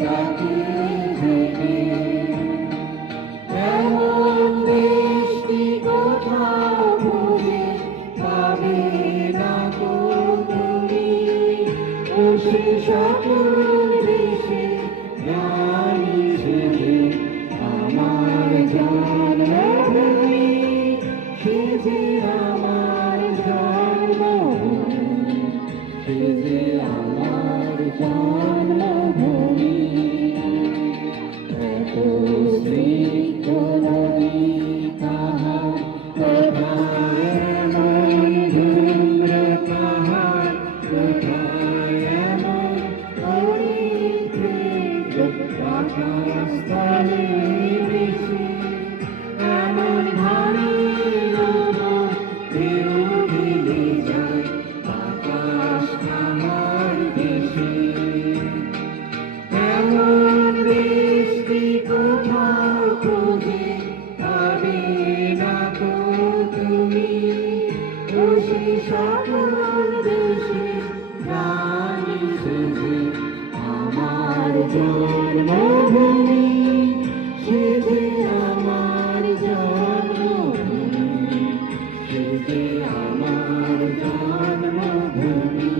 ডাকে জেগে। এমন দেশটি কোথাও খুঁজে পাবে না গো তুমি, ও সে সকল দেশে রানী সেজে আমার জন্মভূমি, সে যে আমার জন্মভূমি, সে যে আমার জন্মভূমি। এত স্নিগ্ধ নদী কাহার, কোথায় এমন ধূম্র পাহাড়, কোথায় এমন হরিদ্র পাকস্থলে বেশি, এমন ভারী ঢেউ খেলে যায় আকাশ আমার দেশে। এমন দেশটি কোথাও খুঁজে পাবে না গো তুমি, ও সে সকল দেশে রানী সেজে আমার জন্মভূমি, সে যে আমার জন্মভূমি, সে যে আমার জন্মভূমি।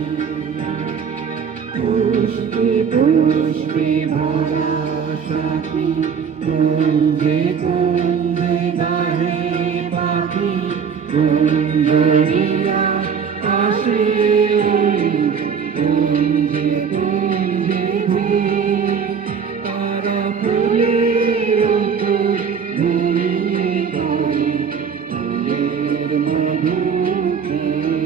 পুষ্পে পুষ্পে ভরা সাথী, কুঞ্জে কুঞ্জে গাহে পাখি, কুঞ্জরিয়া আসে কুঞ্জে কুঞ্জে ধেয়ে, তারা ফুলের উপর ঘুমিয়ে পড়ে ফুলের মধু খেয়ে।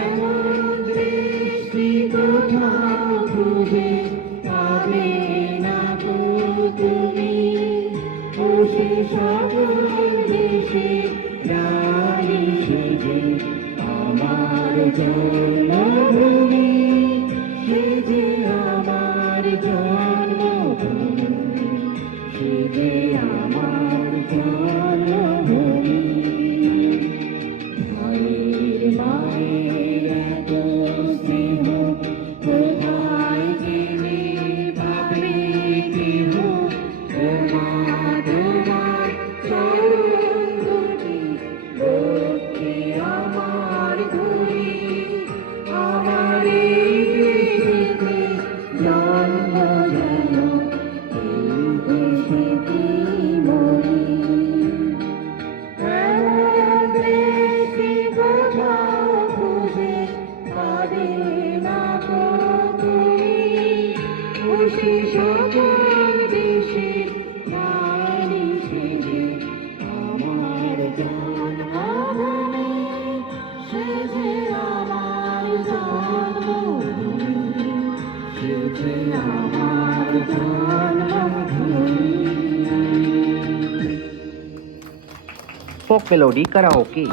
এমন দেশটি কোথাও খুঁজে পাবে না গো তুমি, ও সে সকল দেশে রানী সেজে আমার জন্মভূমি, সে যে আমার জন্মভূমি, সে যে আমার জন্মভূমি। মায়ের মায়ের এত স্নেহ কোথায় গেলে পাবে কেহ, ও মা তোমার চরণ দুটি লক্ষ্মী আমার ধরি, আমার এই দেশেতে জন্ম যেন এই দেশেতে মরি। এমন দেশটি কোথাও খুঁজে পাবে না গো তুমি, ও সে সকল দেশে রানী সেজে আমার জন্মভূমি, সে যে আমার জন্মভূমি, সে যে আমার জন্মভূমি। फोक मेलोडी कराओके।